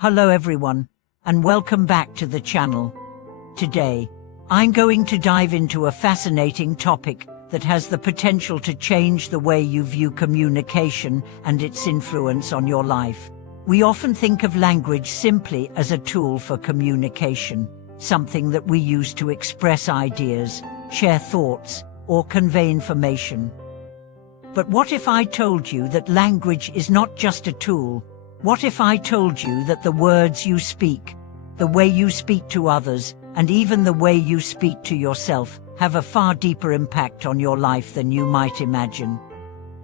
Hello everyone, and welcome back to the channel. Today, I'm going to dive into a fascinating topic that has the potential to change the way you view communication and its influence on your life. We often think of language simply as a tool for communication, something that we use to express ideas, share thoughts, or convey information. But what if I told you that language is not just a tool? What if I told you that the words you speak, the way you speak to others, and even the way you speak to yourself, have a far deeper impact on your life than you might imagine?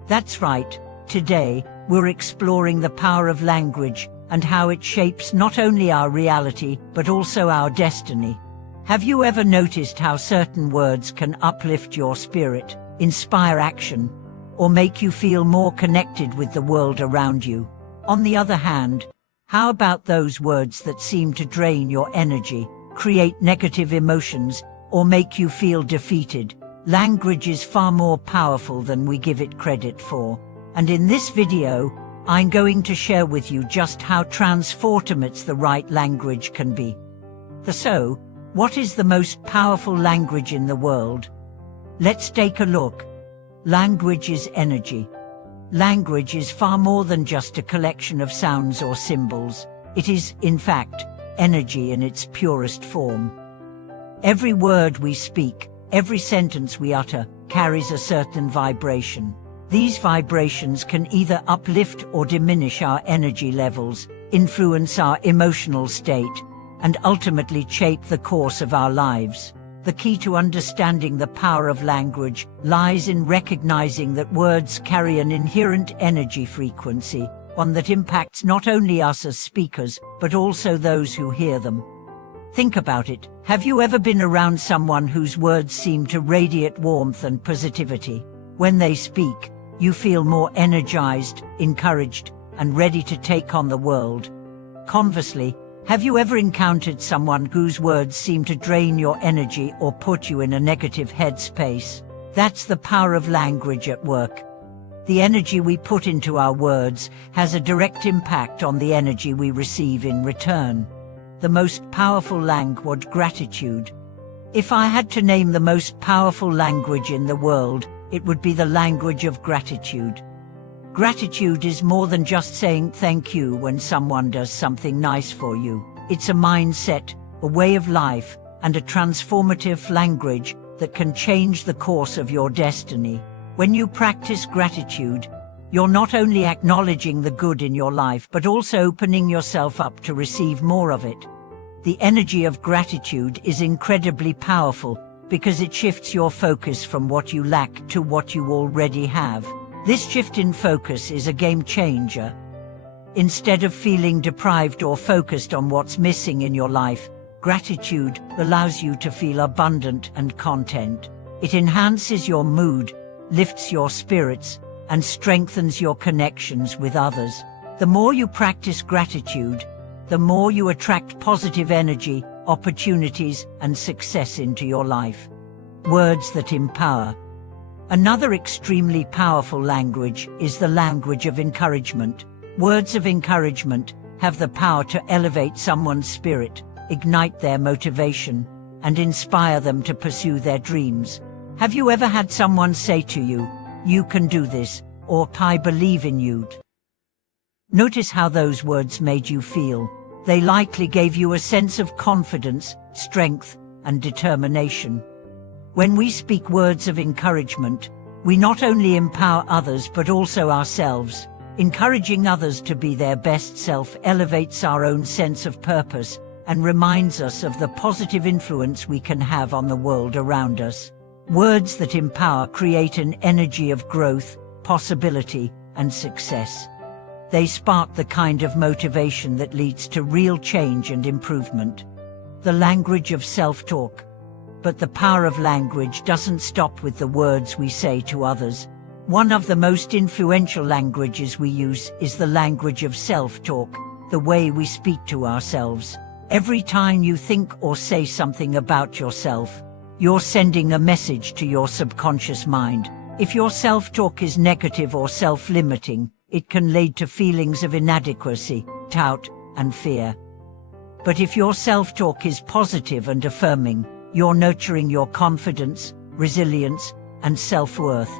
That's right. Today, we're exploring the power of language and how it shapes not only our reality, but also our destiny. Have you ever noticed how certain words can uplift your spirit, inspire action, or make you feel more connected with the world around you? On the other hand, how about those words that seem to drain your energy, create negative emotions, or make you feel defeated? Language is far more powerful than we give it credit for. And in this video, I'm going to share with you just how transformative the right language can be. So, what is the most powerful language in the world? Let's take a look. Language is energy. Language is far more than just a collection of sounds or symbols. It is, in fact, energy in its purest form. Every word we speak, every sentence we utter, carries a certain vibration. These vibrations can either uplift or diminish our energy levels, influence our emotional state, and ultimately shape the course of our lives. The key to understanding the power of language lies in recognizing that words carry an inherent energy frequency, one that impacts not only us as speakers, but also those who hear them. Think about it. Have you ever been around someone whose words seem to radiate warmth and positivity? When they speak, you feel more energized, encouraged, and ready to take on the world. Conversely, have you ever encountered someone whose words seem to drain your energy or put you in a negative headspace? That's the power of language at work. The energy we put into our words has a direct impact on the energy we receive in return. The most powerful language, gratitude. If I had to name the most powerful language in the world, it would be the language of gratitude. Gratitude is more than just saying thank you when someone does something nice for you. It's a mindset, a way of life, and a transformative language that can change the course of your destiny. When you practice gratitude, you're not only acknowledging the good in your life, but also opening yourself up to receive more of it. The energy of gratitude is incredibly powerful because it shifts your focus from what you lack to what you already have. This shift in focus is a game changer. Instead of feeling deprived or focused on what's missing in your life, gratitude allows you to feel abundant and content. It enhances your mood, lifts your spirits, and strengthens your connections with others. The more you practice gratitude, the more you attract positive energy, opportunities, and success into your life. Words that empower. Another extremely powerful language is the language of encouragement. Words of encouragement have the power to elevate someone's spirit, ignite their motivation, and inspire them to pursue their dreams. Have you ever had someone say to you, "You can do this," or "I believe in you"? Notice how those words made you feel. They likely gave you a sense of confidence, strength, and determination. When we speak words of encouragement, we not only empower others but also ourselves. Encouraging others to be their best self elevates our own sense of purpose and reminds us of the positive influence we can have on the world around us. Words that empower create an energy of growth, possibility, and success. They spark the kind of motivation that leads to real change and improvement. The language of self-talk. But the power of language doesn't stop with the words we say to others. One of the most influential languages we use is the language of self-talk, the way we speak to ourselves. Every time you think or say something about yourself, you're sending a message to your subconscious mind. If your self-talk is negative or self-limiting, it can lead to feelings of inadequacy, doubt, and fear. But if your self-talk is positive and affirming, you're nurturing your confidence, resilience, and self-worth.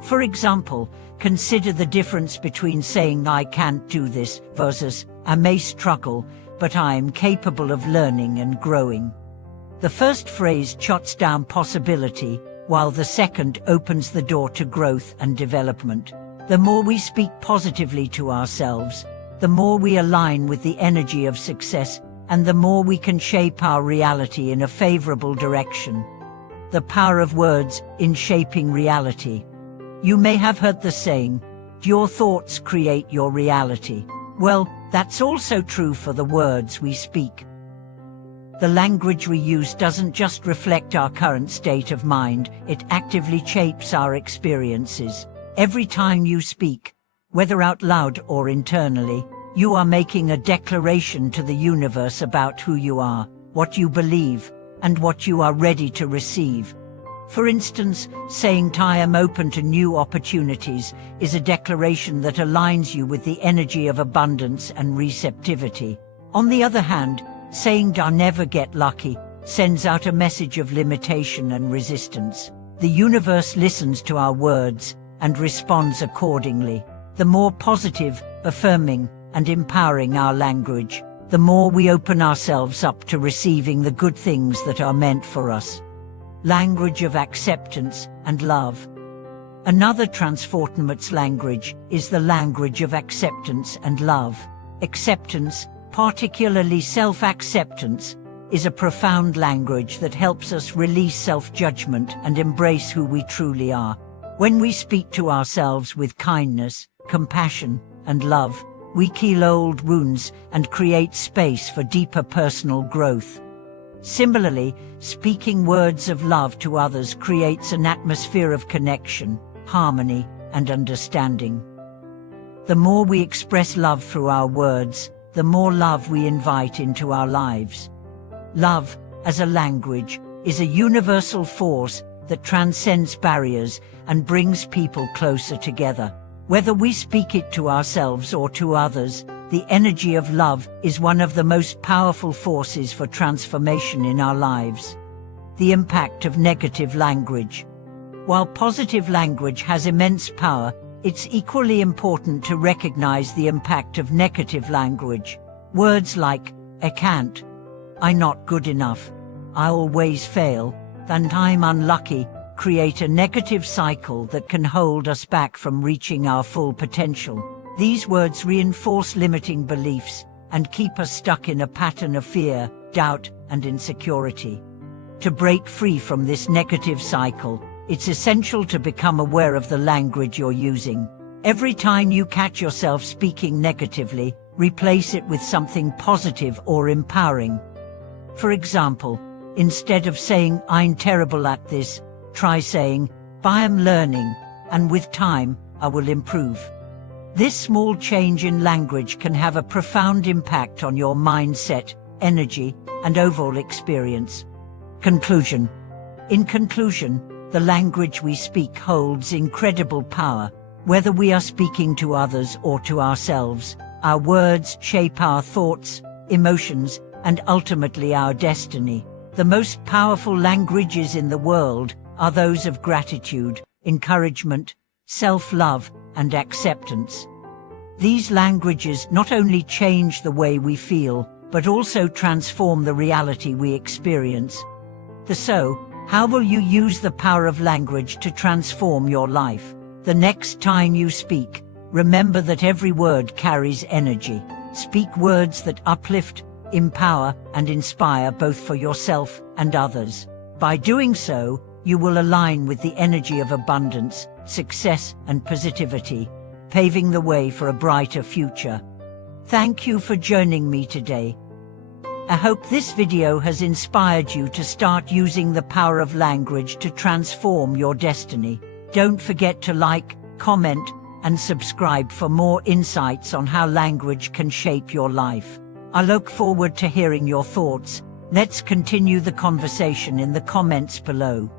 For example, consider the difference between saying "I can't do this" versus "I may struggle, but I am capable of learning and growing." The first phrase jots down possibility, while the second opens the door to growth and development. The more we speak positively to ourselves, the more we align with the energy of success, and the more we can shape our reality in a favorable direction. The power of words in shaping reality. You may have heard the saying, "Your thoughts create your reality." Well, that's also true for the words we speak. The language we use doesn't just reflect our current state of mind, it actively shapes our experiences. Every time you speak, whether out loud or internally, you are making a declaration to the universe about who you are, what you believe, and what you are ready to receive. For instance, saying "I am open to new opportunities" is a declaration that aligns you with the energy of abundance and receptivity. On the other hand, saying "I never get lucky" sends out a message of limitation and resistance. The universe listens to our words and responds accordingly. The more positive, affirming, and empowering our language, the more we open ourselves up to receiving the good things that are meant for us. Language of acceptance and love. Another transformative language is the language of acceptance and love. Acceptance, particularly self-acceptance, is a profound language that helps us release self-judgment and embrace who we truly are. When we speak to ourselves with kindness, compassion, and love, we heal old wounds and create space for deeper personal growth. Similarly, speaking words of love to others creates an atmosphere of connection, harmony, and understanding. The more we express love through our words, the more love we invite into our lives. Love, as a language, is a universal force that transcends barriers and brings people closer together. Whether we speak it to ourselves or to others, the energy of love is one of the most powerful forces for transformation in our lives. The impact of negative language. While positive language has immense power, it's equally important to recognize the impact of negative language. Words like "I can't," "I'm not good enough," "I always fail," and "I'm unlucky" create a negative cycle that can hold us back from reaching our full potential. These words reinforce limiting beliefs and keep us stuck in a pattern of fear, doubt, and insecurity. To break free from this negative cycle, it's essential to become aware of the language you're using. Every time you catch yourself speaking negatively, replace it with something positive or empowering. For example, instead of saying "I'm terrible at this," try saying "I am learning, and with time, I will improve." This small change in language can have a profound impact on your mindset, energy, and overall experience. Conclusion. In conclusion, the language we speak holds incredible power. Whether we are speaking to others or to ourselves, our words shape our thoughts, emotions, and ultimately our destiny. The most powerful languages in the world are those of gratitude, encouragement, self-love, and acceptance. These languages not only change the way we feel, but also transform the reality we experience. So, how will you use the power of language to transform your life? The next time you speak, remember that every word carries energy. Speak words that uplift, empower, and inspire both for yourself and others. By doing so, you will align with the energy of abundance, success, and positivity, paving the way for a brighter future. Thank you for joining me today. I hope this video has inspired you to start using the power of language to transform your destiny. Don't forget to like, comment, and subscribe for more insights on how language can shape your life. I look forward to hearing your thoughts. Let's continue the conversation in the comments below.